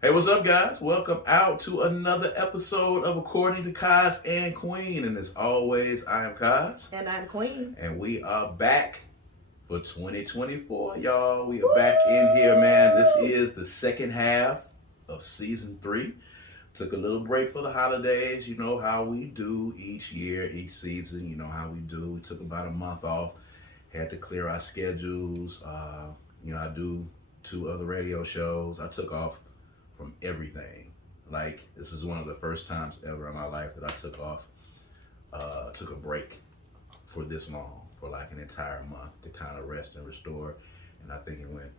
Hey, what's up, guys? Welcome out to another episode of According to Kaz and Queen. And as always, I am Kaz. And I'm Queen. And we are back for 2024, y'all. We are back in here, man. This is the second half of season 3. Took a little break for the holidays. You know how we do each year, each season. You know how we do. We took about a month off. Had to clear our schedules. I do 2 other radio shows. I took off from everything. Like, this is one of the first times ever in my life that I took a break for this long, for like an entire month, to kind of rest and restore. And I think it went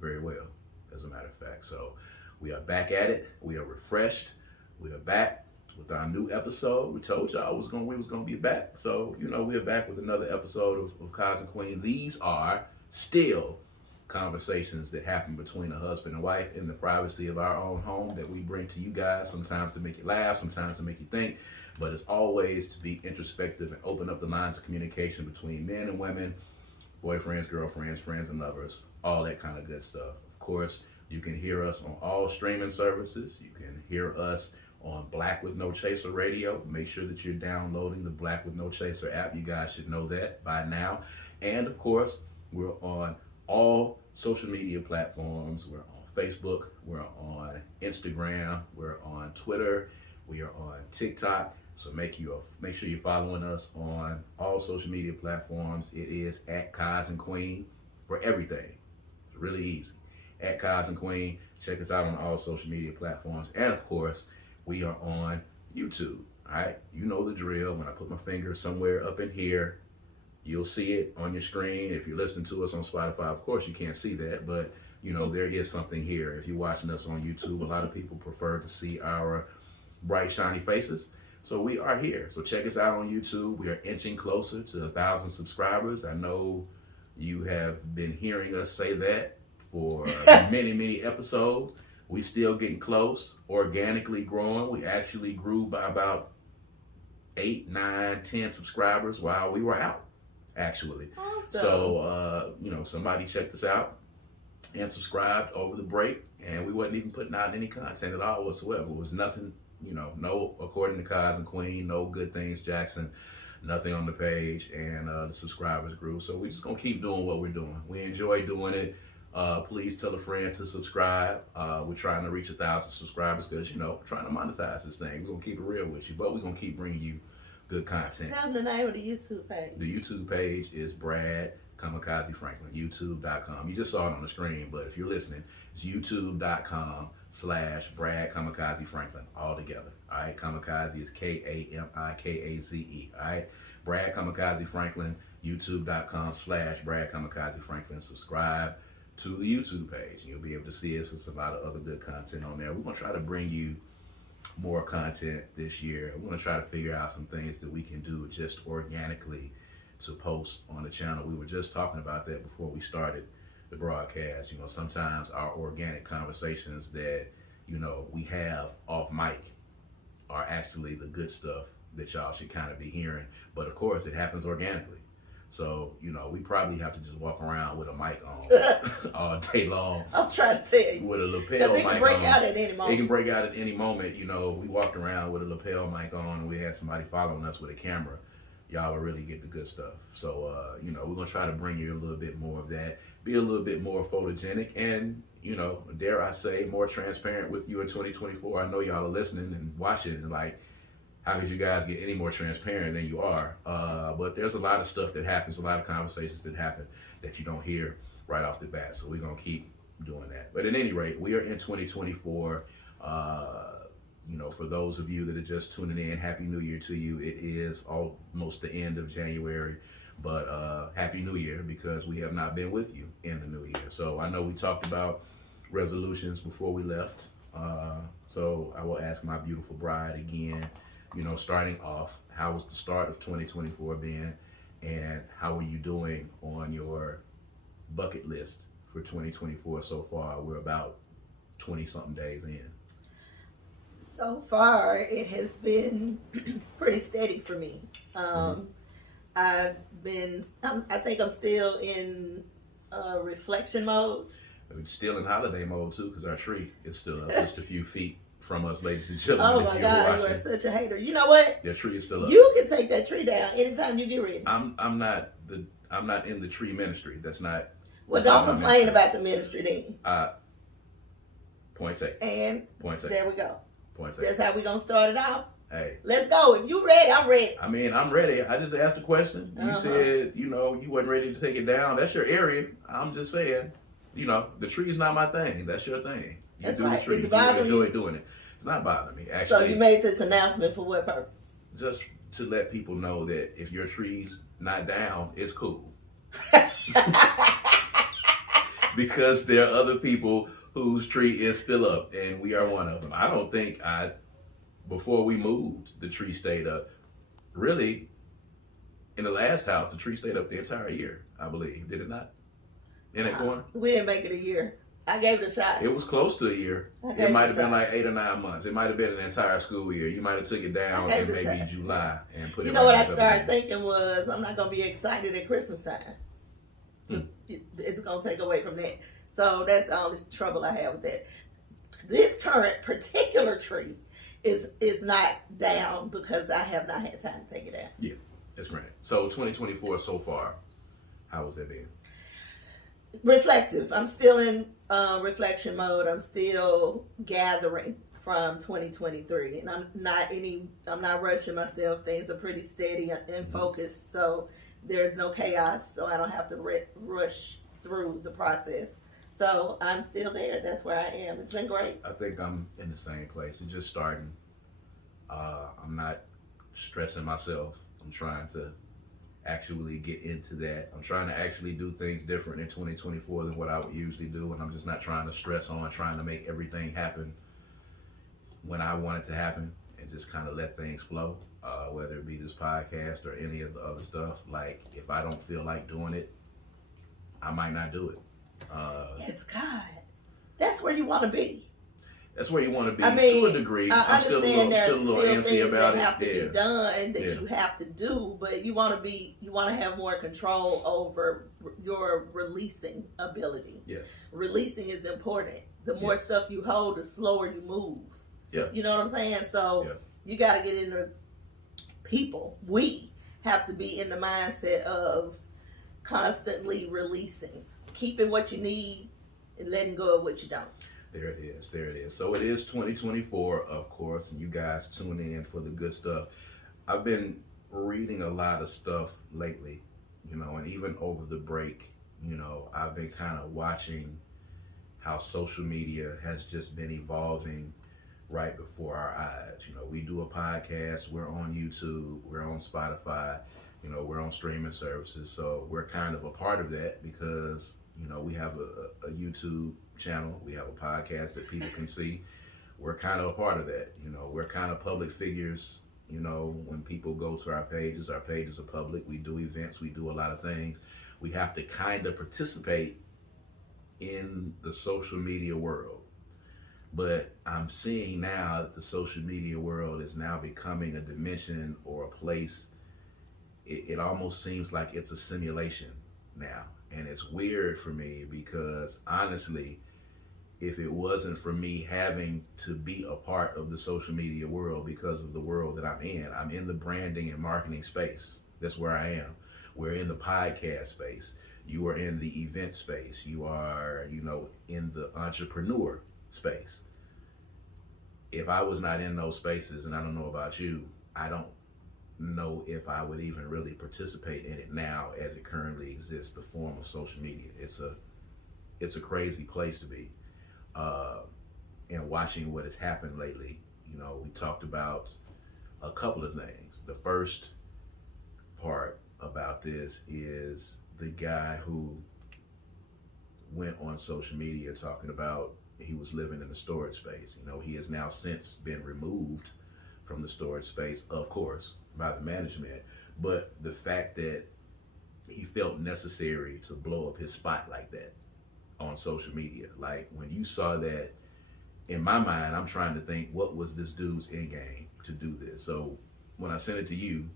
very well, as a matter of fact. So we are back at it. We are refreshed. We are back with our new episode. We told y'all we was gonna be back. So, we are back with another episode of Kaz and Queen. These are still conversations that happen between a husband and wife in the privacy of our own home that we bring to you guys, sometimes to make you laugh, sometimes to make you think, but it's always to be introspective and open up the lines of communication between men and women, boyfriends, girlfriends, friends and lovers, all that kind of good stuff. Of course, you can hear us on all streaming services. You can hear us on Black with No Chaser Radio. Make sure that you're downloading the Black with No Chaser app. You guys should know that by now. And of course, we're on all social media platforms. We're on Facebook, we're on Instagram, we're on Twitter, we are on TikTok. So make sure you're following us on all social media platforms. It is at Kaz and Queen for everything. It's really easy. At Kaz and Queen. Check us out on all social media platforms. And of course, we are on YouTube. All right, you know the drill. When I put my finger somewhere up in here, you'll see it on your screen. If you're listening to us on Spotify, of course you can't see that, but there is something here. If you're watching us on YouTube, a lot of people prefer to see our bright, shiny faces. So we are here. So check us out on YouTube. We are inching closer to 1,000 subscribers. I know you have been hearing us say that for many, many episodes. We still getting close, organically growing. We actually grew by about 8, 9, 10 subscribers while we were out. Actually. Awesome. So, somebody checked us out and subscribed over the break, and we wasn't even putting out any content at all whatsoever. It was nothing, no According to Kaz and Queen, no Good Things Jackson, nothing on the page, and the subscribers grew. So we just gonna keep doing what we're doing. We enjoy doing it. Please tell a friend to subscribe. We're trying to reach 1,000 subscribers because, trying to monetize this thing. We're gonna keep it real with you, but we're gonna keep bringing you good content. Tell them the name of the YouTube page. The YouTube page is Brad Kamikaze Franklin, youtube.com. You just saw it on the screen, but if you're listening, it's youtube.com/Brad Kamikaze Franklin, all together. All right, Kamikaze is Kamikaze. All right, Brad Kamikaze Franklin, youtube.com/Brad Kamikaze Franklin. Subscribe to the YouTube page, and you'll be able to see us. There's a lot of other good content on there. We're going to try to bring you more content this year. We're going to try to figure out some things that we can do just organically to post on the channel. We were just talking about that before we started the broadcast. Sometimes our organic conversations that, we have off mic are actually the good stuff that y'all should kind of be hearing. But of course, it happens organically. So, we probably have to just walk around with a mic on all day long. I'm trying to tell you. With a lapel mic on. It can break out at any moment. It can break out at any moment. We walked around with a lapel mic on, and we had somebody following us with a camera. Y'all will really get the good stuff. So, we're going to try to bring you a little bit more of that, be a little bit more photogenic, and, dare I say, more transparent with you in 2024. I know y'all are listening and watching, and like, how could you guys get any more transparent than you are? But there's a lot of stuff that happens, a lot of conversations that happen that you don't hear right off the bat. So we're going to keep doing that. But at any rate, we are in 2024. For those of you that are just tuning in, Happy New Year to you. It is almost the end of January, but Happy New Year, because we have not been with you in the new year. So I know we talked about resolutions before we left. So I will ask my beautiful bride again, starting off, how was the start of 2024 been, and how are you doing on your bucket list for 2024 so far? We're about 20-something days in. So far, it has been pretty steady for me. I think I'm still in reflection mode. We're still in holiday mode too, because our tree is still up, just a few feet from us, ladies and gentlemen. Oh my God, you are such a hater. You know what? The tree is still up. You can take that tree down anytime you get ready. I'm not in the tree ministry. That's not. Well, don't complain about the ministry then. Point taken. And point taken. There we go. Point taken. That's how we gonna start it out. Hey, let's go. If you ready, I'm ready. I mean, I'm ready. I just asked a question. You said, you wasn't ready to take it down. That's your area. I'm just saying, the tree is not my thing. That's your thing. You That's do right. the tree. It's You enjoy doing it. It's not bothering me, actually. So you made this announcement for what purpose? Just to let people know that if your tree's not down, it's cool. Because there are other people whose tree is still up, and we are one of them. I don't think before we moved, the tree stayed up. Really, in the last house, the tree stayed up the entire year, I believe. Did it not? In that corner? We didn't make it a year. I gave it a shot. It was close to a year. It might have been like 8 or 9 months. It might have been an entire school year. You might have took it down in maybe July and put it. You know what I started thinking was, I'm not gonna be excited at Christmas time. It's gonna take away from that. So that's the only trouble I have with that. This current particular tree is not down because I have not had time to take it down. Yeah, that's right. So 2024 so far, how has that been? Reflective. I'm still in reflection mode. I'm still gathering from 2023, and I'm not rushing myself. Things are pretty steady and focused, so there's no chaos. So I don't have to rush through the process. So I'm still there. That's where I am. It's been great. I think I'm in the same place. It's just starting. I'm not stressing myself. I'm trying to actually get into that. I'm trying to actually do things different in 2024 than what I would usually do, and I'm just not trying to stress on trying to make everything happen when I want it to happen, and just kind of let things flow, whether it be this podcast or any of the other stuff. Like, if I don't feel like doing it, I might not do it. Yes, God. That's where you want to be. That's where you want to be, I mean, to a degree. I'm still a little antsy about it. Have to be done that you have to do, but you want to have more control over your releasing ability. Yes. Releasing is important. The more stuff you hold, the slower you move. Yeah. You know what I'm saying? So you got to get into people. We have to be in the mindset of constantly releasing, keeping what you need and letting go of what you don't. There it is. There it is. So it is 2024, of course, and you guys tune in for the good stuff. I've been reading a lot of stuff lately, and even over the break, I've been kind of watching how social media has just been evolving right before our eyes. We do a podcast, we're on YouTube, we're on Spotify, we're on streaming services. So we're kind of a part of that because, we have a YouTube channel, we have a podcast that people can see. We're kind of a part of that. We're kind of public figures. When people go to our pages are public. We do events, we do a lot of things. We have to kind of participate in the social media world. But I'm seeing now that the social media world is now becoming a dimension or a place. It almost seems like it's a simulation now. And it's weird for me because honestly, if it wasn't for me having to be a part of the social media world because of the world that I'm in the branding and marketing space. That's where I am. We're in the podcast space. You are in the event space. You are, in the entrepreneur space. If I was not in those spaces, and I don't know about you, I don't know if I would even really participate in it now as it currently exists, the form of social media. It's a crazy place to be. And watching what has happened lately, we talked about a couple of things. The first part about this is the guy who went on social media talking about he was living in the storage space. He has now since been removed from the storage space, of course, by the management. But the fact that he felt necessary to blow up his spot like that on social media, like when you saw that, in my mind, I'm trying to think, what was this dude's end game to do this? So when I sent it to you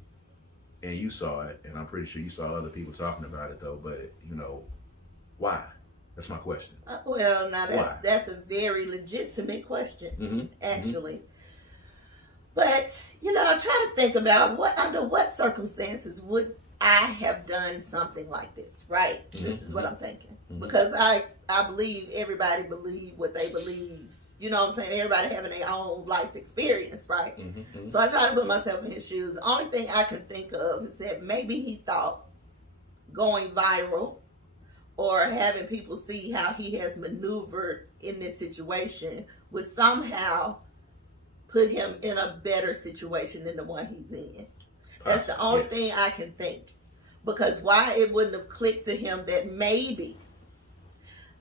and you saw it, and I'm pretty sure you saw other people talking about it though, but why? That's my question. Well, now Why? that's a very legitimate question, Mm-hmm. actually. Mm-hmm. But I try to think about under what circumstances would I have done something like this, right? Mm-hmm. This is what I'm thinking. Mm-hmm. Because I believe everybody believe what they believe. You know what I'm saying? Everybody having their own life experience, right? Mm-hmm. Mm-hmm. So I try to put myself in his shoes. The only thing I can think of is that maybe he thought going viral or having people see how he has maneuvered in this situation would somehow put him in a better situation than the one he's in. That's the only thing I can think. Because why it wouldn't have clicked to him that maybe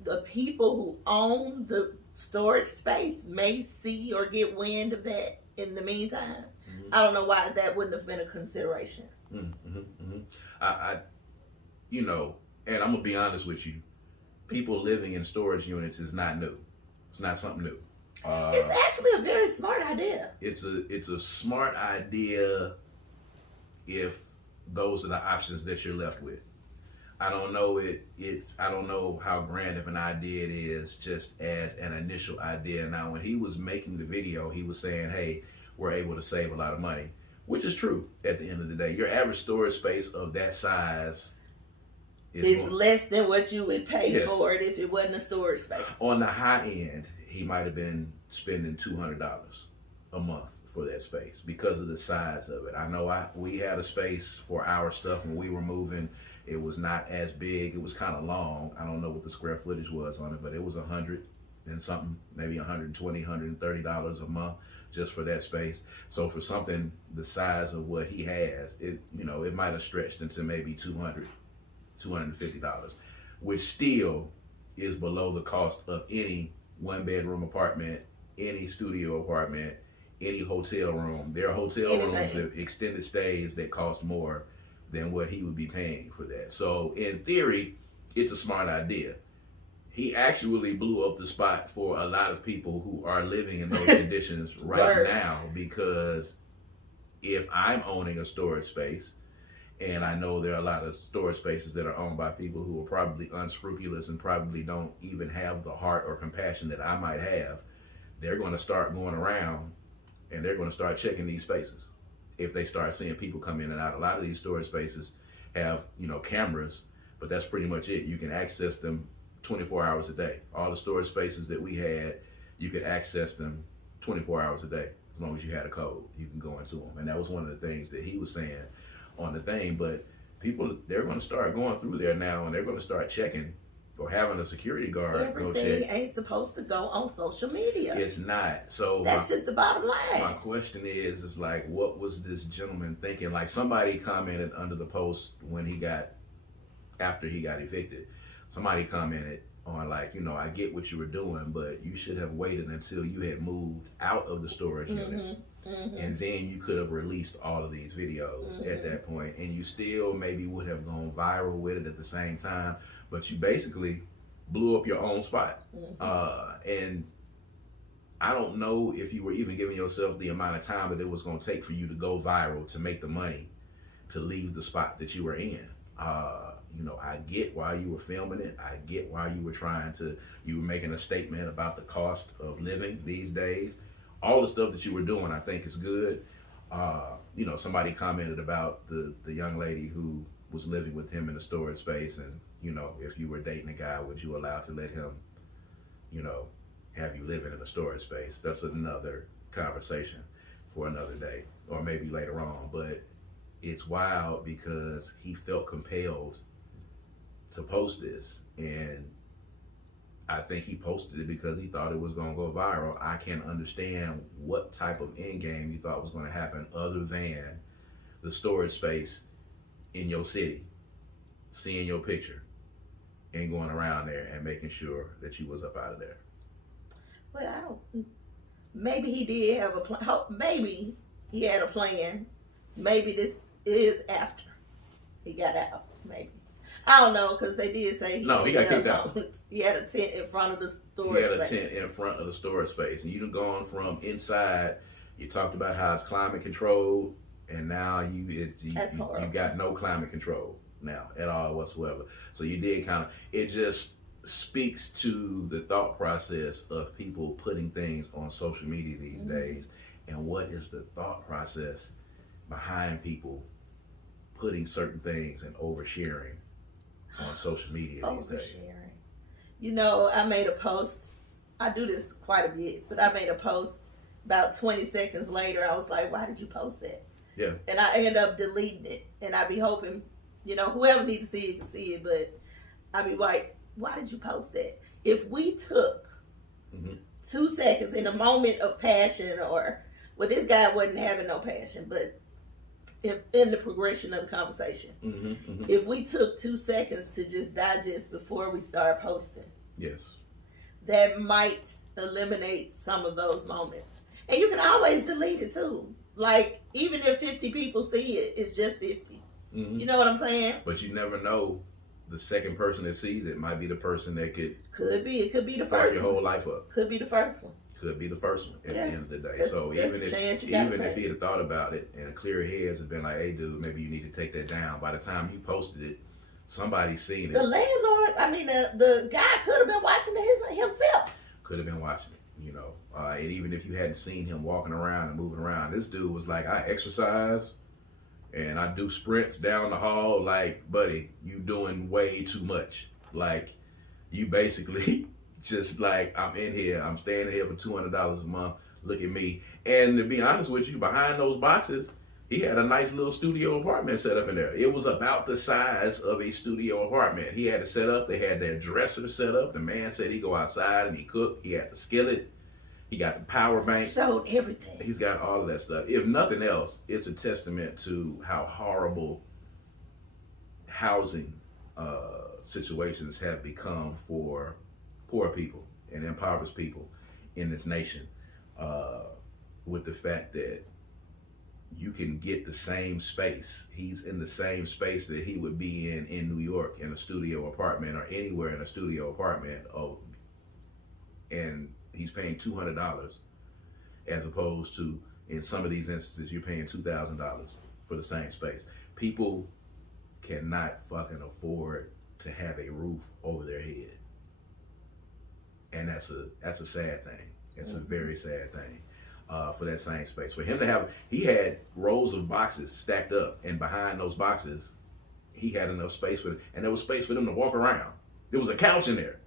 the people who own the storage space may see or get wind of that in the meantime. Mm-hmm. I don't know why that wouldn't have been a consideration. Mm-hmm. Mm-hmm. I and I'm going to be honest with you, people living in storage units is not new. It's not something new. It's actually a very smart idea. It's a smart idea if those are the options that you're left with. I don't know I don't know how grand of an idea it is just as an initial idea. Now, when he was making the video, he was saying, hey, we're able to save a lot of money, which is true at the end of the day. Your average storage space of that size is less than what you would pay for it if it wasn't a storage space. On the high end, he might have been spending $200 a month for that space because of the size of it. I know we had a space for our stuff when we were moving. It was not as big. It was kind of long. I don't know what the square footage was on it, but it was $100 and something, maybe $120, $130 a month just for that space. So for something the size of what he has, it might have stretched into maybe $200, $250, which still is below the cost of any one-bedroom apartment, any studio apartment, any hotel room. There are hotel rooms that extended stays that cost more than what he would be paying for that. So in theory, it's a smart idea. He actually blew up the spot for a lot of people who are living in those conditions right now, because if I'm owning a storage space, and I know there are a lot of storage spaces that are owned by people who are probably unscrupulous and probably don't even have the heart or compassion that I might have, they're going to start going around and they're going to start checking these spaces. If they start seeing people come in and out, a lot of these storage spaces have, cameras, but that's pretty much it. You can access them 24 hours a day. All the storage spaces that we had, you could access them 24 hours a day. As long as you had a code, you can go into them. And that was one of the things that he was saying on the thing. But people, they're going to start going through there now, and they're going to start checking or having a security guard go check. Everything ain't supposed to go on social media. It's not. So that's just the bottom line. My question is like, what was this gentleman thinking? Like, somebody commented under the post after he got evicted. Somebody commented on like, I get what you were doing, but you should have waited until you had moved out of the storage unit. Mm-hmm. And then you could have released all of these videos at that point, and you still maybe would have gone viral with it at the same time, but you basically blew up your own spot. And I don't know if you were even giving yourself the amount of time that it was going to take for you to go viral to make the money to leave the spot that you were in. I get why you were filming it. I get why you were making a statement about the cost of living these days. All the stuff that you were doing, I think, is good. Somebody commented about the young lady who was living with him in the storage space, and, if you were dating a guy, would you allow to let him, have you living in a storage space? That's another conversation for another day, or maybe later on. But it's wild because he felt compelled to post this, and I think he posted it because he thought it was going to go viral. I can't understand what type of end game you thought was going to happen other than the storage space in your city, seeing your picture and going around there and making sure that you was up out of there. Well, maybe he did have a plan. Maybe he had a plan. Maybe this is after he got out. Maybe. I don't know, because they did say he got kicked out. He had a tent in front of the storage space. He had a tent in front of the storage space. And you've gone from inside, you talked about how it's climate controlled, and now you got no climate control now at all whatsoever. So you did it just speaks to the thought process of people putting things on social media these days, and what is the thought process behind people putting certain things and oversharing on social media these days. Oversharing. You know, I made a post. I do this quite a bit, but I made a post about 20 seconds later. I was like, why did you post that? Yeah. And I end up deleting it. And I be hoping, you know, whoever needs to see it can see it. But I be like, why did you post that? If we took 2 seconds in a moment of passion, or, well, this guy wasn't having no passion, but in the progression of the conversation, if we took 2 seconds to just digest before we start posting, yes, that might eliminate some of those moments. And you can always delete it too. Like, even if 50 people see it, it's just 50. You know what I'm saying? But you never know. The second person that sees it might be the person that could be. It could be the fuck first your one. whole life up. Could be the first one. Could be the first one at the end of the day. That's, so that's even if he had thought about it and clear heads and been like, hey dude, maybe you need to take that down. By the time you posted it, somebody's seen it. The landlord, I mean the guy could have been watching it himself. Could have been watching it, you know. And even if you hadn't seen him walking around and moving around, this dude was like, I exercise and I do sprints down the hall. Like, buddy, you doing way too much. Like, you basically just like, I'm in here, I'm staying here for $200 a month. Look at me. And to be honest with you, behind those boxes, he had a nice little studio apartment set up in there. It was about the size of a studio apartment. He had it set up. They had their dresser set up. The man said he go outside and he cooked. He had the skillet. He got the power bank. Showed everything. He's got all of that stuff. If nothing else, it's a testament to how horrible housing situations have become for poor people and impoverished people in this nation, with the fact that you can get the same space. He's in the same space that he would be in New York in a studio apartment or anywhere in a studio apartment. And he's paying $200 as opposed to, in some of these instances, you're paying $2,000 for the same space. People cannot fucking afford to have a roof over their head. And that's a sad thing. It's a very sad thing. For that same space. For him to have, he had rows of boxes stacked up, and behind those boxes, he had enough space for, and there was space for them to walk around. There was a couch in there.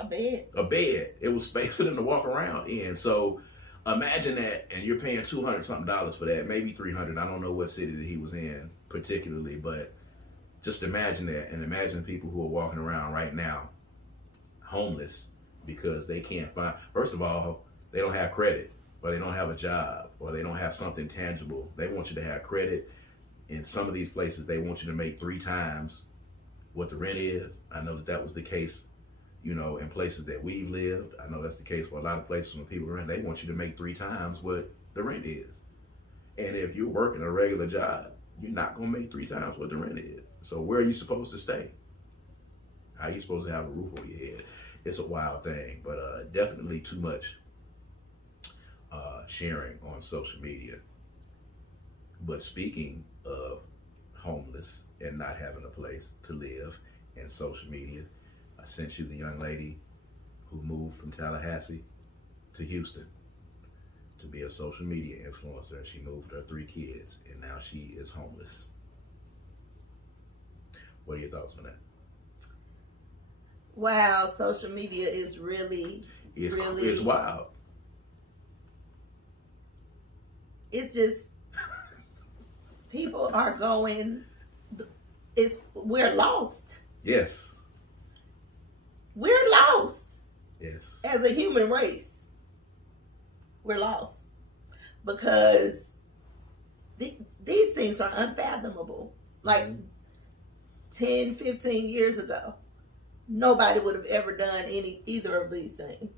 A bed. It was space for them to walk around in. So imagine that, and you're paying $200 something for that, maybe $300. I don't know what city that he was in particularly, but just imagine that, and imagine people who are walking around right now, homeless, because they can't find, first of all, they don't have credit, or they don't have a job, or they don't have something tangible. They want you to have credit. In some of these places, they want you to make 3 times what the rent is. I know that was the case, you know, in places that we've lived. I know that's the case for a lot of places when people rent. They want you to make 3 times what the rent is. And if you're working a regular job, you're not going to make 3 times what the rent is. So where are you supposed to stay? How are you supposed to have a roof over your head? It's a wild thing, but definitely too much sharing on social media. But speaking of homeless and not having a place to live in social media, I sent you the young lady who moved from Tallahassee to Houston to be a social media influencer. She moved her 3 kids, and now she is homeless. What are your thoughts on that? Wow, social media is really it's wild. It's just, people are going, we're lost. Yes. We're lost. Yes. As a human race, we're lost. Because these things are unfathomable. Like 10, 15 years ago, nobody would have ever done either of these things.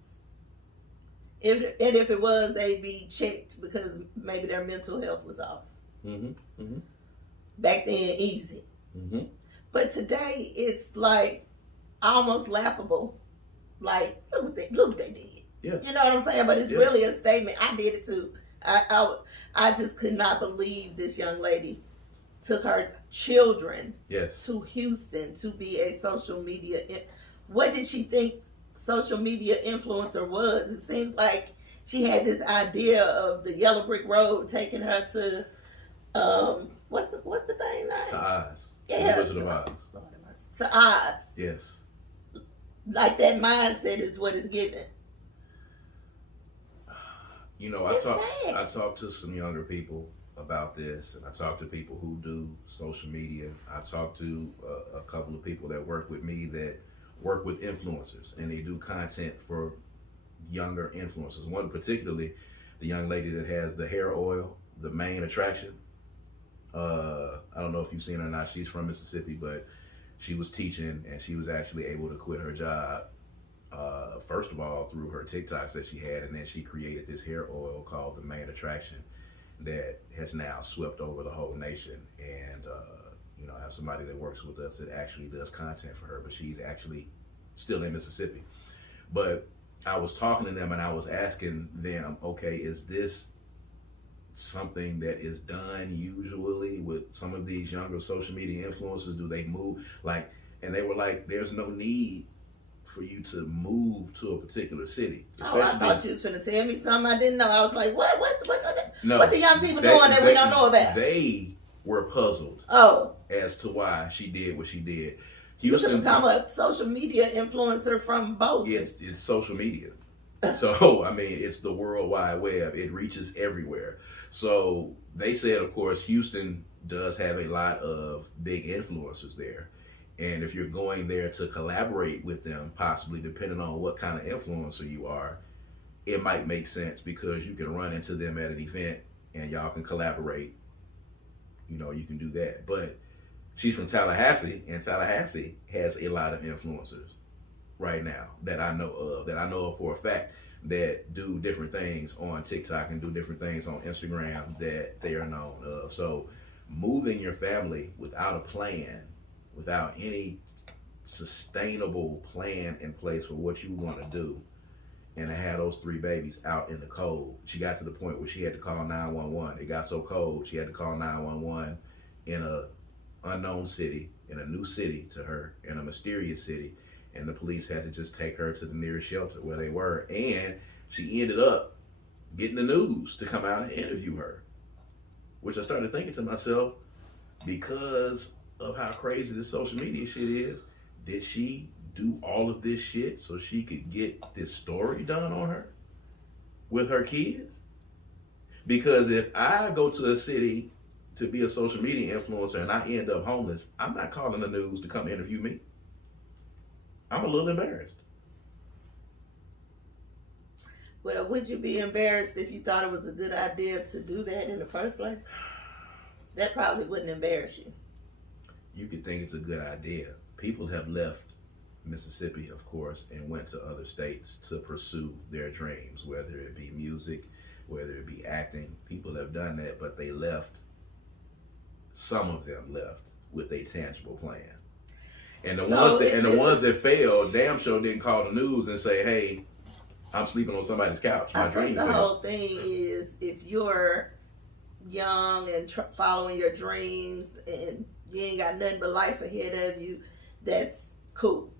If it was, they'd be checked because maybe their mental health was off. Back then, easy. But today, it's like almost laughable. Like, look what they did. Yes. You know what I'm saying? But it's really a statement. I did it too. I just could not believe this young lady took her children to Houston to be a social media. what did she think social media influencer was? It seemed like she had this idea of the yellow brick road taking her to what's the thing name? To Oz. Yeah, The Wizard of Oz. To Oz. Yes. Like that mindset is what it's given. You know, I talk to some younger people about this, and I talk to people who do social media. I talk to a couple of people that work with me that work with influencers, and they do content for younger influencers. One particularly, the young lady that has the hair oil, the main attraction. I don't know if you've seen her or not. She's from Mississippi, but she was teaching, and she was actually able to quit her job. First of all, through her TikToks that she had, and then she created this hair oil called the Main Attraction that has now swept over the whole nation. And you know, I have somebody that works with us that actually does content for her, but she's actually still in Mississippi. But I was talking to them, and I was asking them, okay, is this something that is done usually with some of these younger social media influencers? Do they move like? And they were like, there's no need for you to move to a particular city. Oh, I thought you was finna tell me something I didn't know. I was like, what No, what the young people doing that we don't know about? They were puzzled as to why she did what she did. You can become a social media influencer from both. It's social media. So, I mean, it's the World Wide Web. It reaches everywhere. So they said, of course, Houston does have a lot of big influencers there. And if you're going there to collaborate with them, possibly depending on what kind of influencer you are, it might make sense because you can run into them at an event and y'all can collaborate. You know, you can do that. But she's from Tallahassee, and Tallahassee has a lot of influencers right now that I know of for a fact that do different things on TikTok and do different things on Instagram that they are known of. So moving your family without a plan, without any sustainable plan in place for what you want to do, and to have those 3 babies out in the cold. She got to the point where she had to call 911. It got so cold, she had to call 911 in a unknown city, in a new city to her, in a mysterious city, and the police had to just take her to the nearest shelter where they were, and she ended up getting the news to come out and interview her, which I started thinking to myself, because of how crazy this social media shit is, did she do all of this shit so she could get this story done on her with her kids? Because if I go to a city to be a social media influencer and I end up homeless, I'm not calling the news to come interview me. I'm a little embarrassed. Well, would you be embarrassed if you thought it was a good idea to do that in the first place? That probably wouldn't embarrass you. You could think it's a good idea. People have left Mississippi, of course, and went to other states to pursue their dreams, whether it be music, whether it be acting. People have done that, but they left, some of them left with a tangible plan. And the ones that failed, damn sure didn't call the news and say, hey, I'm sleeping on somebody's couch. I think the whole thing is, if you're young and following your dreams and you ain't got nothing but life ahead of you, that's cool.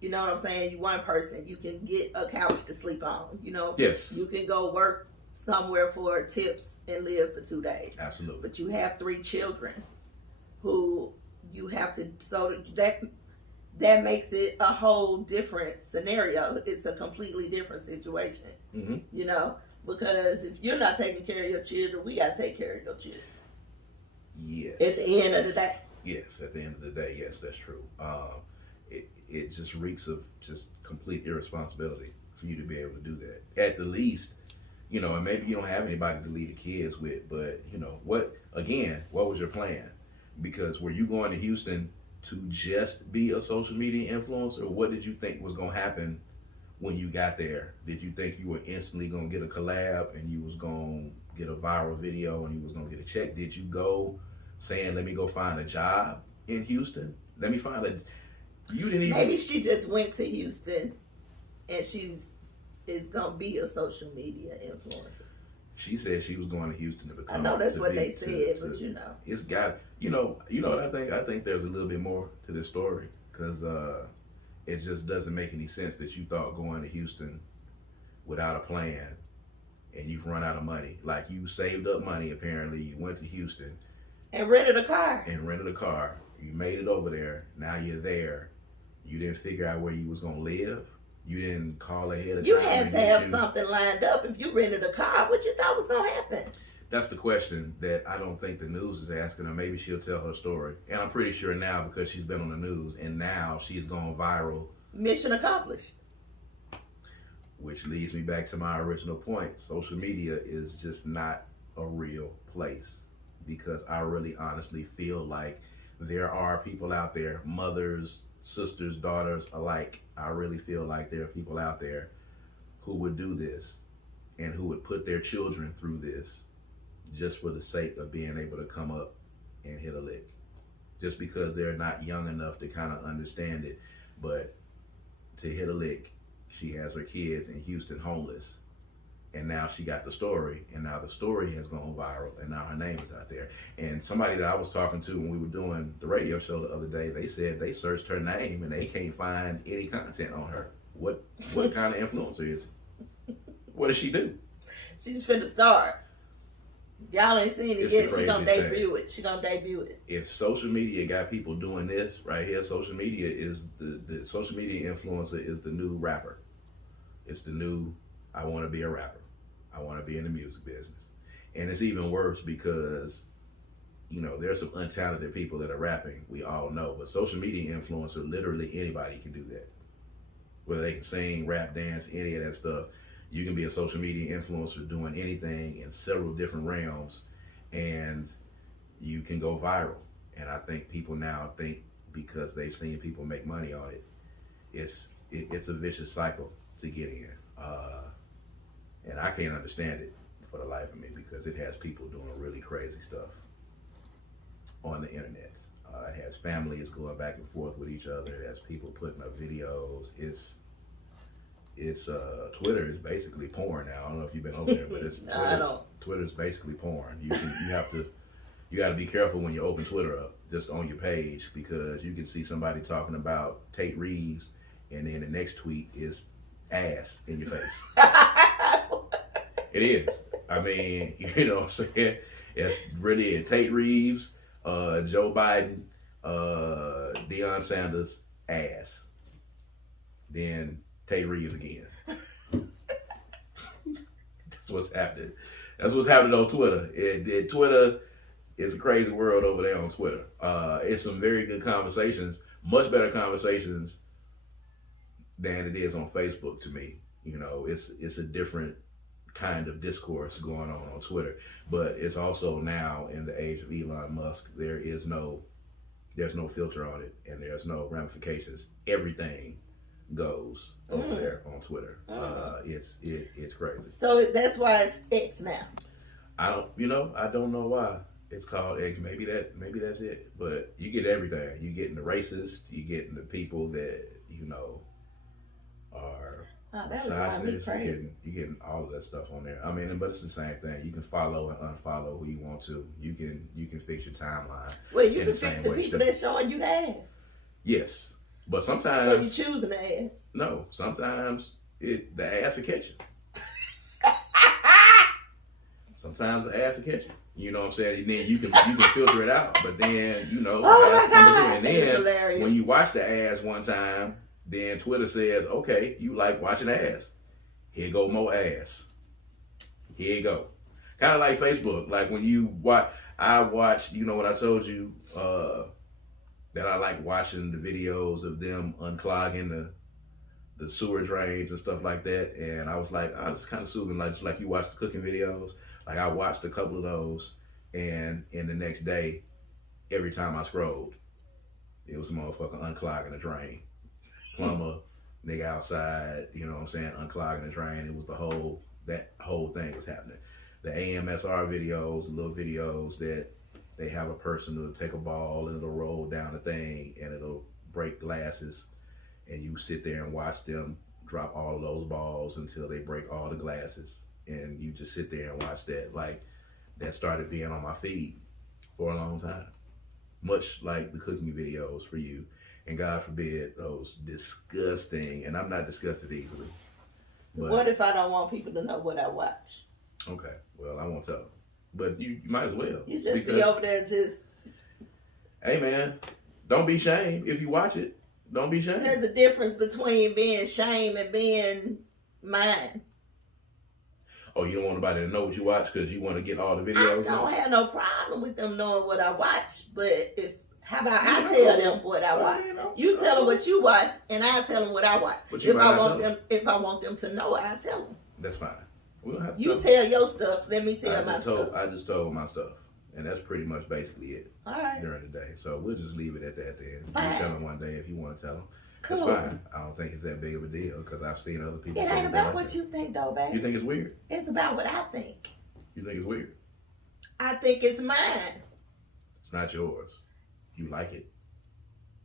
You know what I'm saying? You one person, you can get a couch to sleep on. You know, yes, you can go work somewhere for tips and live for 2 days. Absolutely. But you have 3 children who you have to, so that makes it a whole different scenario. It's a completely different situation. Mm-hmm. You know, because if you're not taking care of your children, we got to take care of your children. Yes. At the end of the day. Yes, at the end of the day, yes, that's true. It just reeks of just complete irresponsibility for you to be able to do that. At the least, you know, and maybe you don't have anybody to leave the kids with, but, you know, what was your plan? Because were you going to Houston to just be a social media influencer? What did you think was going to happen when you got there? Did you think you were instantly going to get a collab and you was going to get a viral video and you was going to get a check? Did you go saying, let me go find a job in Houston? Let me find a... You didn't even... Maybe she just went to Houston and is going to be a social media influencer. She said she was going to Houston to become... I know that's what they said, but you know. It's got... You know what I think? I think there's a little bit more to this story because It just doesn't make any sense that you thought going to Houston without a plan and you've run out of money. Like, you saved up money, apparently. You went to Houston. And rented a car. You made it over there. Now you're there. You didn't figure out where you was going to live. You didn't call ahead of time. You had to have something lined up. If you rented a car, what you thought was going to happen? That's the question that I don't think the news is asking her. Maybe she'll tell her story. And I'm pretty sure now, because she's been on the news, and now she's gone viral. Mission accomplished. Which leads me back to my original point. Social media is just not a real place, because I really honestly feel like there are people out there, mothers, sisters, daughters alike. I really feel like there are people out there who would do this and who would put their children through this just for the sake of being able to come up and hit a lick. Just because they're not young enough to kind of understand it. But to hit a lick, she has her kids in Houston homeless. And now she got the story, and now the story has gone viral, and now her name is out there. And somebody that I was talking to when we were doing the radio show the other day, they said they searched her name and they can't find any content on her. What kind of influencer is it? What does she do? She's finna start. Y'all ain't seen it yet. She gonna debut it. If social media got people doing this right here, social media is the social media influencer is the new rapper. It's the new, I want to be a rapper. I want to be in the music business. And it's even worse because, you know, there's some untalented people that are rapping, we all know, but social media influencer, literally anybody can do that. Whether they can sing, rap, dance, any of that stuff. You can be a social media influencer doing anything in several different realms, and you can go viral. And I think people now think, because they've seen people make money on it, it's a vicious cycle to get in. And I can't understand it for the life of me, because it has people doing really crazy stuff on the internet. It has families going back and forth with each other. It has people putting up videos. It's Twitter is basically porn now. I don't know if you've been over there, but it's Twitter. I don't. Twitter's basically porn. You got to be careful when you open Twitter up, just on your page, because you can see somebody talking about Tate Reeves, and then the next tweet is ass in your face. It is. I mean, you know what I'm saying? It's really it. Tate Reeves, Joe Biden, Deion Sanders, ass. Then Tate Reeves again. That's what's happening. That's what's happening on Twitter. Twitter is a crazy world over there on Twitter. It's some very good conversations, much better conversations than it is on Facebook to me. You know, it's a different kind of discourse going on Twitter, but it's also now in the age of Elon Musk, there's no filter on it, and there's no ramifications. Everything goes over there on Twitter. It's crazy. So that's why it's X now. I don't know why it's called X. Maybe that's it. But you get everything. You getting the racists. You getting the people that are misogynists. You getting all of that stuff on there. I mean, but it's the same thing. You can follow and unfollow who you want to. You can fix your timeline. Well, you can fix the people that's showing you the ass. Yes. But sometimes... So you choosing the ass? No. Sometimes the ass will catch you. Sometimes the ass will catch you. You know what I'm saying? And then you can filter it out. But then, oh my God. And then when you watch the ass one time, then Twitter says, okay, you like watching ass. Here go more ass. Here you go. Kind of like Facebook. Like when you watch... I watched, when I told you... that I like watching the videos of them unclogging the sewer drains and stuff like that. And I was like, it's kind of soothing. Like, just like you watch the cooking videos. Like I watched a couple of those, and in the next day, every time I scrolled, it was a motherfucker unclogging the drain. Plumber, nigga outside, you know what I'm saying, unclogging the drain. It was that whole thing was happening. The AMSR videos, little videos that they have a person who'll take a ball and it'll roll down the thing and it'll break glasses, and you sit there and watch them drop all of those balls until they break all the glasses, and you just sit there and watch that. Like, that started being on my feed for a long time, much like the cooking videos for you. And God forbid those disgusting, and I'm not disgusted easily. But, what if I don't want people to know what I watch? Okay, well, I won't tell them. But you might as well. You just be over there just... Hey, man, don't be shamed if you watch it. Don't be shamed. There's a difference between being shamed and being mine. Oh, you don't want nobody to know what you watch because you want to get all the videos? I don't have no problem with them knowing what I watch, but how about I tell them what I watch? You tell them what you watch, and I tell them what I watch. If I want them to know, I tell them. That's fine. We don't have to you tell your stuff. Let me tell my stuff. I just told my stuff, and that's pretty much basically it. All right. During the day, so we'll just leave it at that. Then fine. You tell them one day if you want to tell them. Cool. That's fine. I don't think it's that big of a deal because I've seen other people. It ain't about what you think, though, baby. You think it's weird? It's about what I think. You think it's weird? I think it's mine. It's not yours. You like it,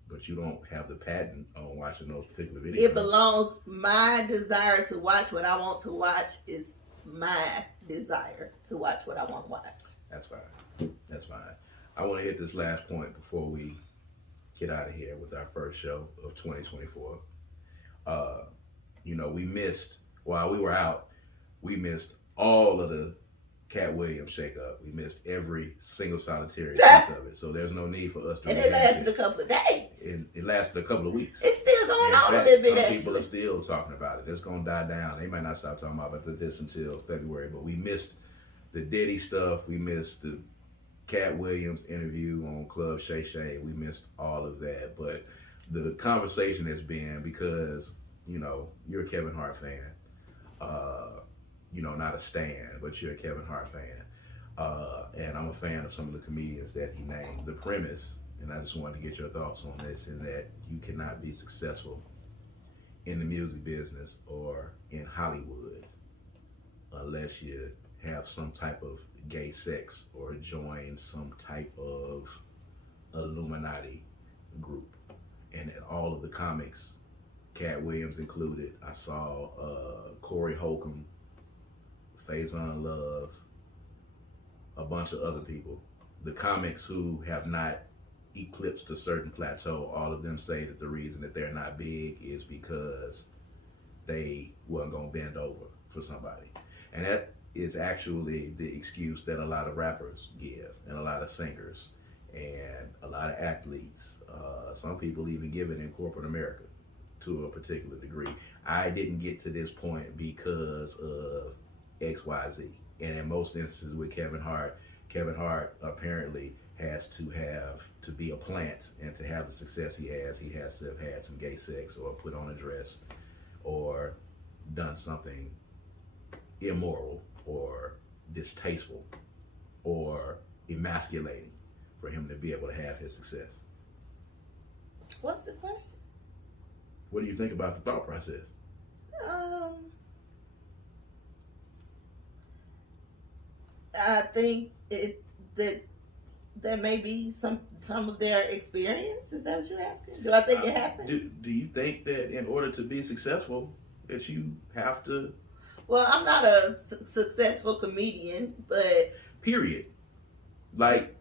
but you don't have the patent on watching those particular videos. It belongs. My desire to watch what I want to watch is my desire to watch what I want to watch. That's fine. That's fine. I want to hit this last point before we get out of here with our first show of 2024. We missed, while we were out, we missed all of the Katt Williams shakeup. We missed every single solitary piece of it. So there's no need for us to. And it lasted a couple of days. And it lasted a couple of weeks. It's still going on a little bit, actually. Some people are still talking about it. It's going to die down. They might not stop talking about this until February. But we missed the Diddy stuff. We missed the Katt Williams interview on Club Shay Shay. We missed all of that. But the conversation has been, because, you're a Kevin Hart fan. Not a stan, but you're a Kevin Hart fan. And I'm a fan of some of the comedians that he named. The premise, and I just wanted to get your thoughts on this, is that you cannot be successful in the music business or in Hollywood unless you have some type of gay sex or join some type of Illuminati group. And in all of the comics, Katt Williams included, I saw Corey Holcomb, Faison Love, a bunch of other people. The comics who have not eclipsed a certain plateau, all of them say that the reason that they're not big is because they weren't going to bend over for somebody. And that is actually the excuse that a lot of rappers give, and a lot of singers, and a lot of athletes. Some people even give it in corporate America to a particular degree. I didn't get to this point because of XYZ. And in most instances with Kevin Hart apparently has to be a plant, and to have the success he has to have had some gay sex or put on a dress or done something immoral or distasteful or emasculating for him to be able to have his success. What's the question? What do you think about the thought process? I think that may be some of their experience. Is that what you're asking? Do I think it happens? Do you think that in order to be successful that you have to? Well, I'm not a successful comedian, but period. Like,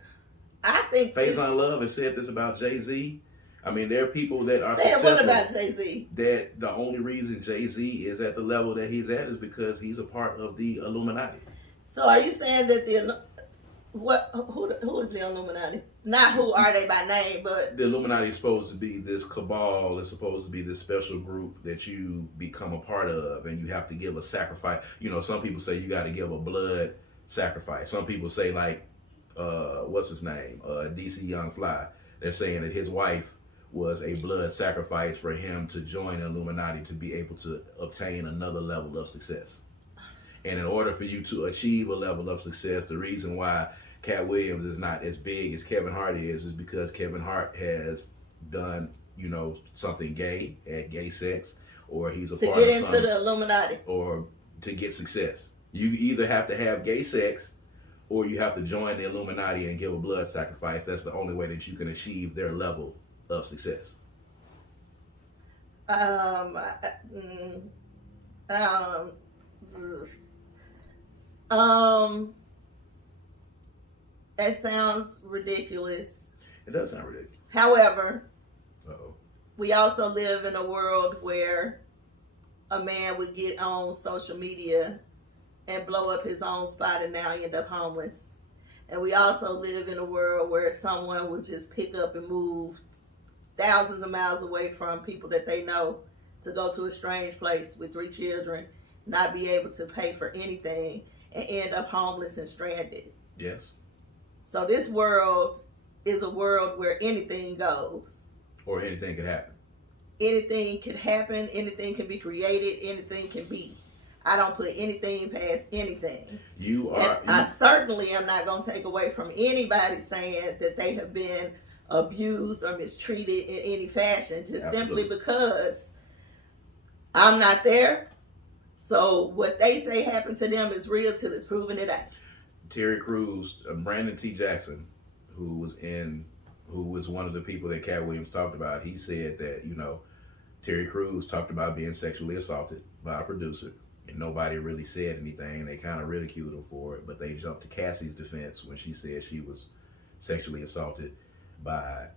I think Faison Love has said this about Jay-Z. I mean, there are people that are saying what about Jay-Z? That the only reason Jay-Z is at the level that he's at is because he's a part of the Illuminati. So are you saying that who is the Illuminati? Not who are they by name, but the Illuminati is supposed to be this cabal. It's supposed to be this special group that you become a part of, and you have to give a sacrifice. Some people say you got to give a blood sacrifice. Some people say, like, what's his name? DC Young Fly. They're saying that his wife was a blood sacrifice for him to join the Illuminati to be able to obtain another level of success. And in order for you to achieve a level of success, the reason why Katt Williams is not as big as Kevin Hart is because Kevin Hart has done, something gay, had gay sex, or he's a part of something. To get into the Illuminati. Or to get success. You either have to have gay sex, or you have to join the Illuminati and give a blood sacrifice. That's the only way that you can achieve their level of success. That sounds ridiculous. It does sound ridiculous. However, we also live in a world where a man would get on social media and blow up his own spot and now end up homeless. And we also live in a world where someone would just pick up and move thousands of miles away from people that they know to go to a strange place with 3 children, not be able to pay for anything, and end up homeless and stranded. Yes. So this world is a world where anything goes. Or anything could happen. Anything can happen, anything can be created, anything can be. I don't put anything past anything. I certainly am not going to take away from anybody saying that they have been abused or mistreated in any fashion, just Absolutely. simply because I'm not there. So what they say happened to them is real till it's proven it ain't. Terry Crews, Brandon T. Jackson, who was one of the people that Katt Williams talked about, he said that, Terry Crews talked about being sexually assaulted by a producer, and nobody really said anything. They kind of ridiculed him for it, but they jumped to Cassie's defense when she said she was sexually assaulted by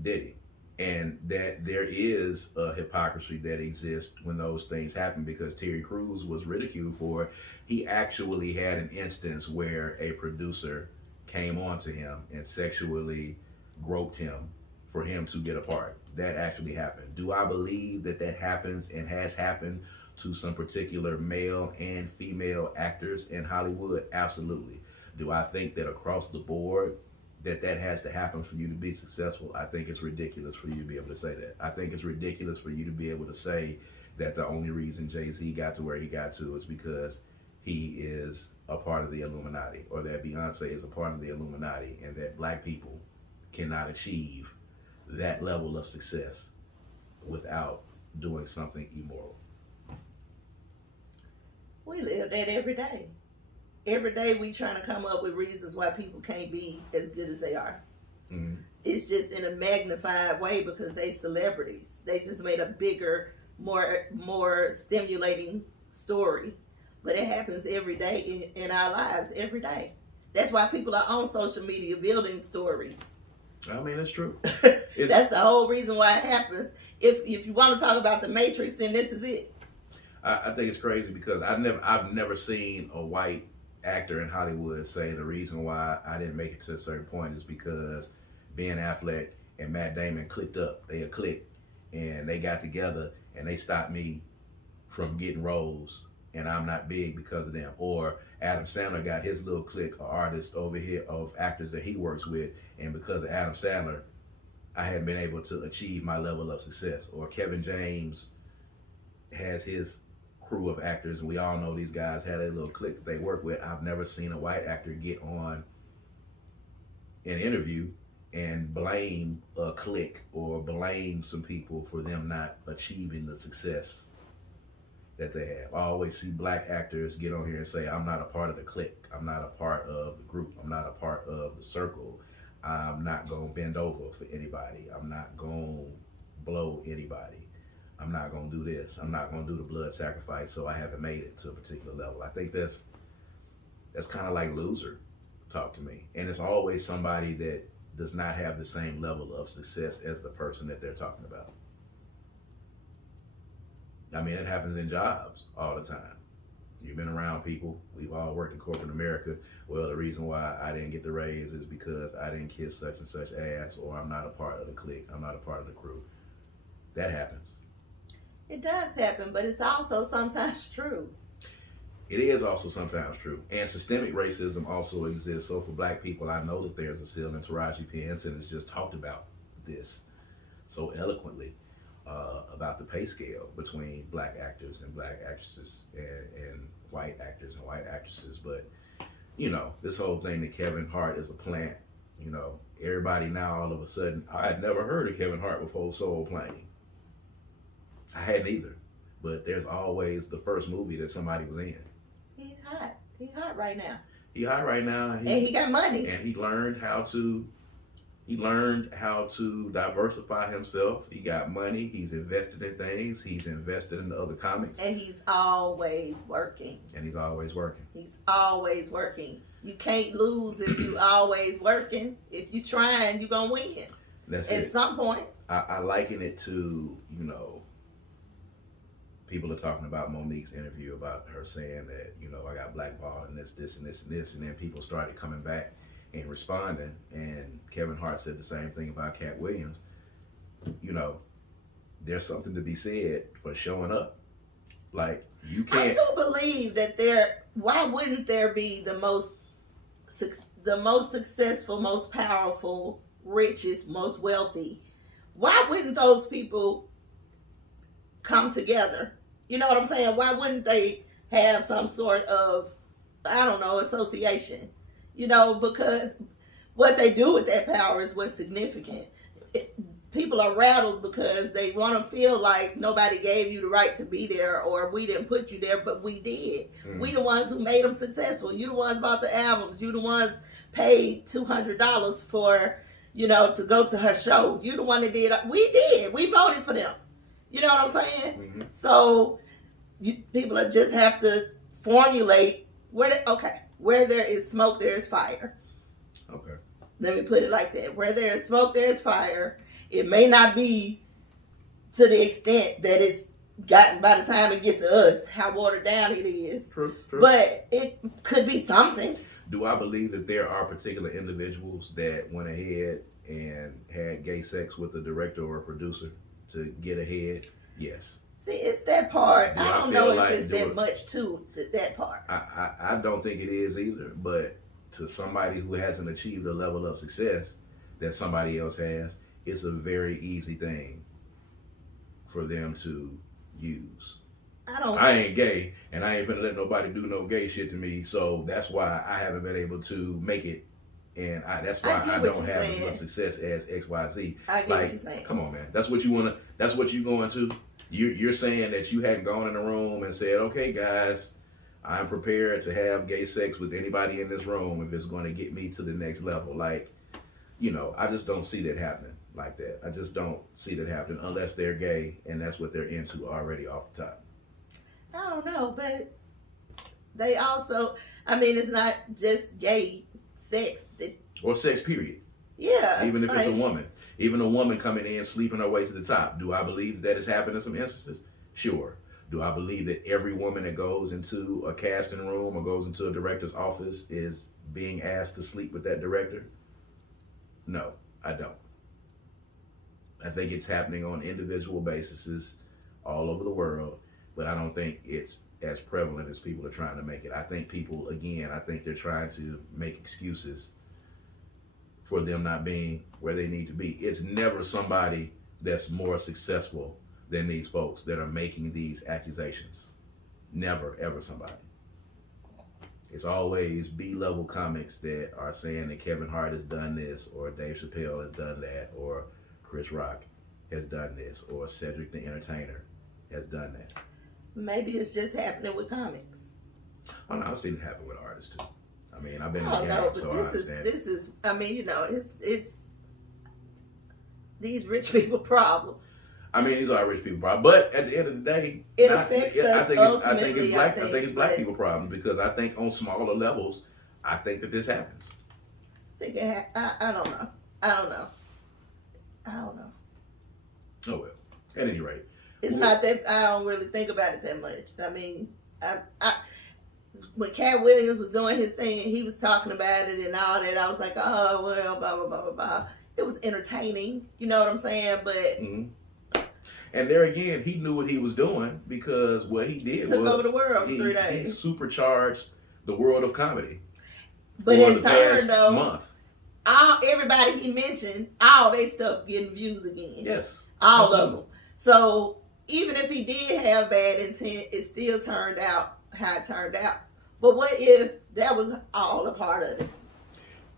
Diddy. And that there is a hypocrisy that exists when those things happen, because Terry Crews was ridiculed for it. He actually had an instance where a producer came on to him and sexually groped him for him to get a part. That actually happened. Do I believe that happens and has happened to some particular male and female actors in Hollywood? Absolutely. Do I think that across the board that has to happen for you to be successful? I think it's ridiculous for you to be able to say that. I think it's ridiculous for you to be able to say that the only reason Jay-Z got to where he got to is because he is a part of the Illuminati, or that Beyonce is a part of the Illuminati, and that black people cannot achieve that level of success without doing something immoral. We live that every day. Every day we trying to come up with reasons why people can't be as good as they are. Mm-hmm. It's just in a magnified way because they celebrities. They just made a bigger, more stimulating story. But it happens every day in our lives, every day. That's why people are on social media building stories. I mean, it's true. That's the whole reason why it happens. If you want to talk about the Matrix, then this is it. I think it's crazy because I've never seen a white actor in Hollywood say the reason why I didn't make it to a certain point is because Ben Affleck and Matt Damon clicked up. They clicked and they got together and they stopped me from getting roles, and I'm not big because of them. Or Adam Sandler got his little clique of artists over here, of actors that he works with, and because of Adam Sandler, I hadn't been able to achieve my level of success. Or Kevin James has his crew of actors, and we all know these guys had a little clique that they work with. I've never seen a white actor get on an interview and blame a clique or blame some people for them not achieving the success that they have. I always see black actors get on here and say, I'm not a part of the clique. I'm not a part of the group. I'm not a part of the circle. I'm not going to bend over for anybody. I'm not going to blow anybody. I'm not going to do this. I'm not going to do the blood sacrifice, so I haven't made it to a particular level. I think that's kind of like loser talk to me. And it's always somebody that does not have the same level of success as the person that they're talking about. I mean, it happens in jobs all the time. You've been around people. We've all worked in corporate America. Well, the reason why I didn't get the raise is because I didn't kiss such and such ass, or I'm not a part of the clique. I'm not a part of the crew. That happens. It does happen, but it's also sometimes true. It is also sometimes true. And systemic racism also exists. So for black people, I know that there's a ceiling. Taraji P. Henson has just talked about this so eloquently. About the pay scale between black actors and black actresses and white actors and white actresses. But, this whole thing that Kevin Hart is a plant, everybody now all of a sudden, I had never heard of Kevin Hart before Soul Plane. I hadn't either. But there's always the first movie that somebody was in. He's hot. He's hot right now. He's hot right now. And he got money. And he learned how to diversify himself. He got money. He's invested in things. He's invested in the other comics. And he's always working. He's always working. You can't lose if you always working. If you trying, you're going to win. That's at it. some point. I liken it to, people are talking about Monique's interview about her saying that, I got blackballed and this, and this, and this. And then people started coming back and responding. And Kevin Hart said the same thing about Katt Williams. There's something to be said for showing up. Like, you can't. I do believe that why wouldn't there be the most successful, most powerful, richest, most wealthy? Why wouldn't those people come together? You know what I'm saying? Why wouldn't they have some sort of, I don't know, association? Because what they do with that power is what's significant. People are rattled because they want to feel like nobody gave you the right to be there, or we didn't put you there, but we did. We the ones who made them successful. You the ones bought the albums. You the ones paid $200 for, to go to her show. You the one that did. We did. We voted for them. You know what I'm saying? Mm-hmm. So people just have to formulate where there is smoke, there is fire. Okay. Let me put it like that. Where there is smoke, there is fire. It may not be to the extent that it's gotten by the time it gets to us, how watered down it is. True. But it could be something. Do I believe that there are particular individuals that went ahead and had gay sex with a director or a producer to get ahead? Yes. See, it's that part. I don't know if it's that much to that part. I don't think it is either, but to somebody who hasn't achieved a level of success that somebody else has, it's a very easy thing for them to use. I ain't gay, and I ain't finna let nobody do no gay shit to me, so that's why I haven't been able to make it, and that's why I don't have as much success as XYZ. I get what you're saying. Come on, man. That's what you wanna. That's what you going to. You're saying that you hadn't gone in the room and said, okay, guys, I'm prepared to have gay sex with anybody in this room if it's going to get me to the next level. Like, I just don't see that happening like that. I just don't see that happening unless they're gay and that's what they're into already off the top. I don't know, but they also, it's not just gay sex. Or sex, period. Yeah. Even if it's a woman. Even a woman coming in, sleeping her way to the top. Do I believe that has happened in some instances? Sure. Do I believe that every woman that goes into a casting room or goes into a director's office is being asked to sleep with that director? No, I don't. I think it's happening on individual bases all over the world, but I don't think it's as prevalent as people are trying to make it. I think people, again, they're trying to make excuses for them not being where they need to be. It's never somebody that's more successful than these folks that are making these accusations. Never, ever somebody. It's always B-level comics that are saying that Kevin Hart has done this, or Dave Chappelle has done that, or Chris Rock has done this, or Cedric the Entertainer has done that. Maybe it's just happening with comics. Oh no, I've seen it happen with artists too. I've been in the game, so I understand. This is, it's these rich people problems. These are rich people problems, but at the end of the day, it affects us I think it's black people problems, because I think on smaller levels, I think that this happens. I don't know. I don't know. Oh well. At any rate, it's not that I don't really think about it that much. When Katt Williams was doing his thing, he was talking about it and all that. I was like, oh well, blah blah blah blah blah. It was entertaining, you know what I'm saying? But and there again, he knew what he was doing, because what he did took over the world for 3 days. He supercharged the world of comedy. But in turn, though, month. Everybody he mentioned, all they stuff getting views again. Yes, all absolutely. of them. So even if he did have bad intent, it still turned out how it turned out. But what if that was all a part of it?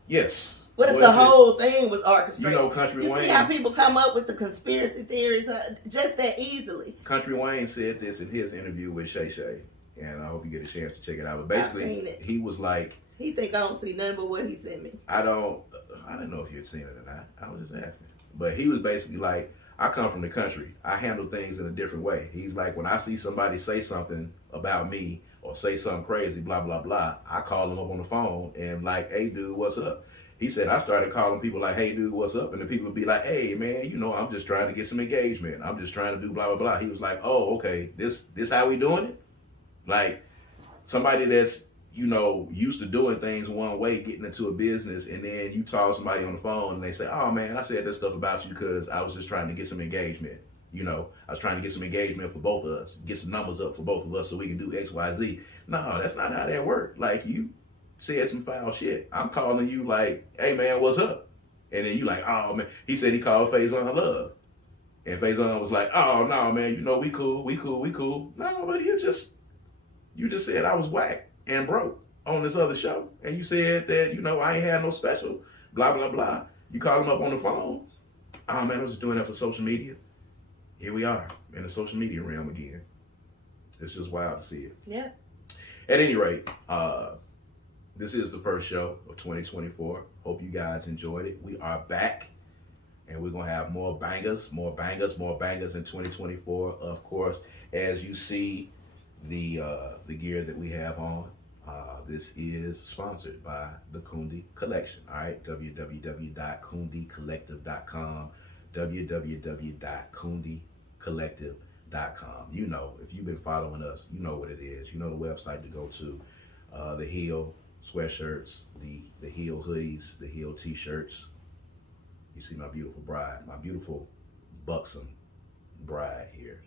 Yes. What if the whole thing was orchestrated? Country Wayne. See how people come up with the conspiracy theories just that easily. Country Wayne said this in his interview with Shay Shay, and I hope you get a chance to check it out. But basically, he was like, he think I don't see nothing but what he sent me. I didn't know if you had seen it or not. I was just asking. But he was basically like, I come from the country. I handle things in a different way. He's like, when I see somebody say something about me or say something crazy, blah, blah, blah, I call them up on the phone and like, hey, dude, what's up? He said, I started calling people like, hey, dude, what's up? And the people would be like, hey, man, you know, I'm just trying to get some engagement. I'm just trying to do blah, blah, blah. He was like, oh, okay, this how we doing it? Like, somebody that's, you know, used to doing things one way, getting into a business, and then you talk somebody on the phone and they say, oh, man, I said this stuff about you because I was just trying to get some engagement. You know, I was trying to get some engagement for both of us, get some numbers up for both of us so we can do X, Y, Z. No, that's not how that worked. Like, you said some foul shit. I'm calling you like, hey, man, what's up? And then you like, oh, man. He said he called Faison Love. And Faison was like, oh, no, man, you know, we cool. No, but you just said I was whack and broke on this other show. And you said that, you know, I ain't had no special, blah, blah, blah. You call him up on the phone. Oh, man, I was just doing that for social media. Here we are in the social media realm again. It's just wild to see it. Yeah. At any rate, this is the first show of 2024. Hope you guys enjoyed it. We are back, and we're going to have more bangers in 2024. Of course, as you see the gear that we have on, this is sponsored by the Kundi Collection. All right, www.kundicollective.com, www.kundicollective.com. You know, if you've been following us, you know what it is. You know the website to go to. The Heel sweatshirts, the Heel hoodies, the Heel t-shirts. You see my beautiful bride, my beautiful buxom bride here,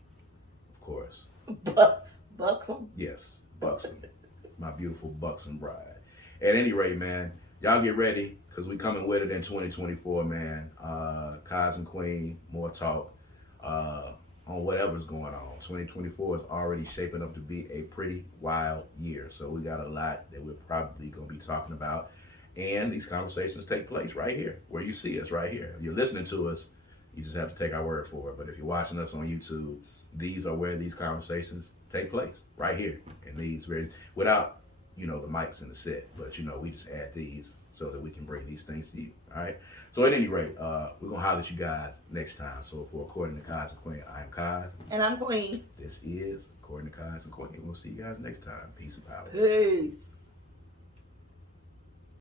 of course. Buxom? Yes, buxom. My beautiful buxom bride. At any rate, man, y'all get ready because we coming with it in 2024, man. Kaz and Queen, more talk on whatever's going on. 2024 is already shaping up to be a pretty wild year. So we got a lot that we're probably going to be talking about. And these conversations take place right here, where you see us right here. If you're listening to us, you just have to take our word for it. But if you're watching us on YouTube, these are where these conversations take place, right here. And these, without, you know, the mics and the set. But, you know, we just add these so that we can bring these things to you, all right? So at any rate, we're going to holler at you guys next time. So for According to Kaz and Queen, I am Kaz. And I'm Queen. This is According to Kaz and Queen. We'll see you guys next time. Peace and power. Peace.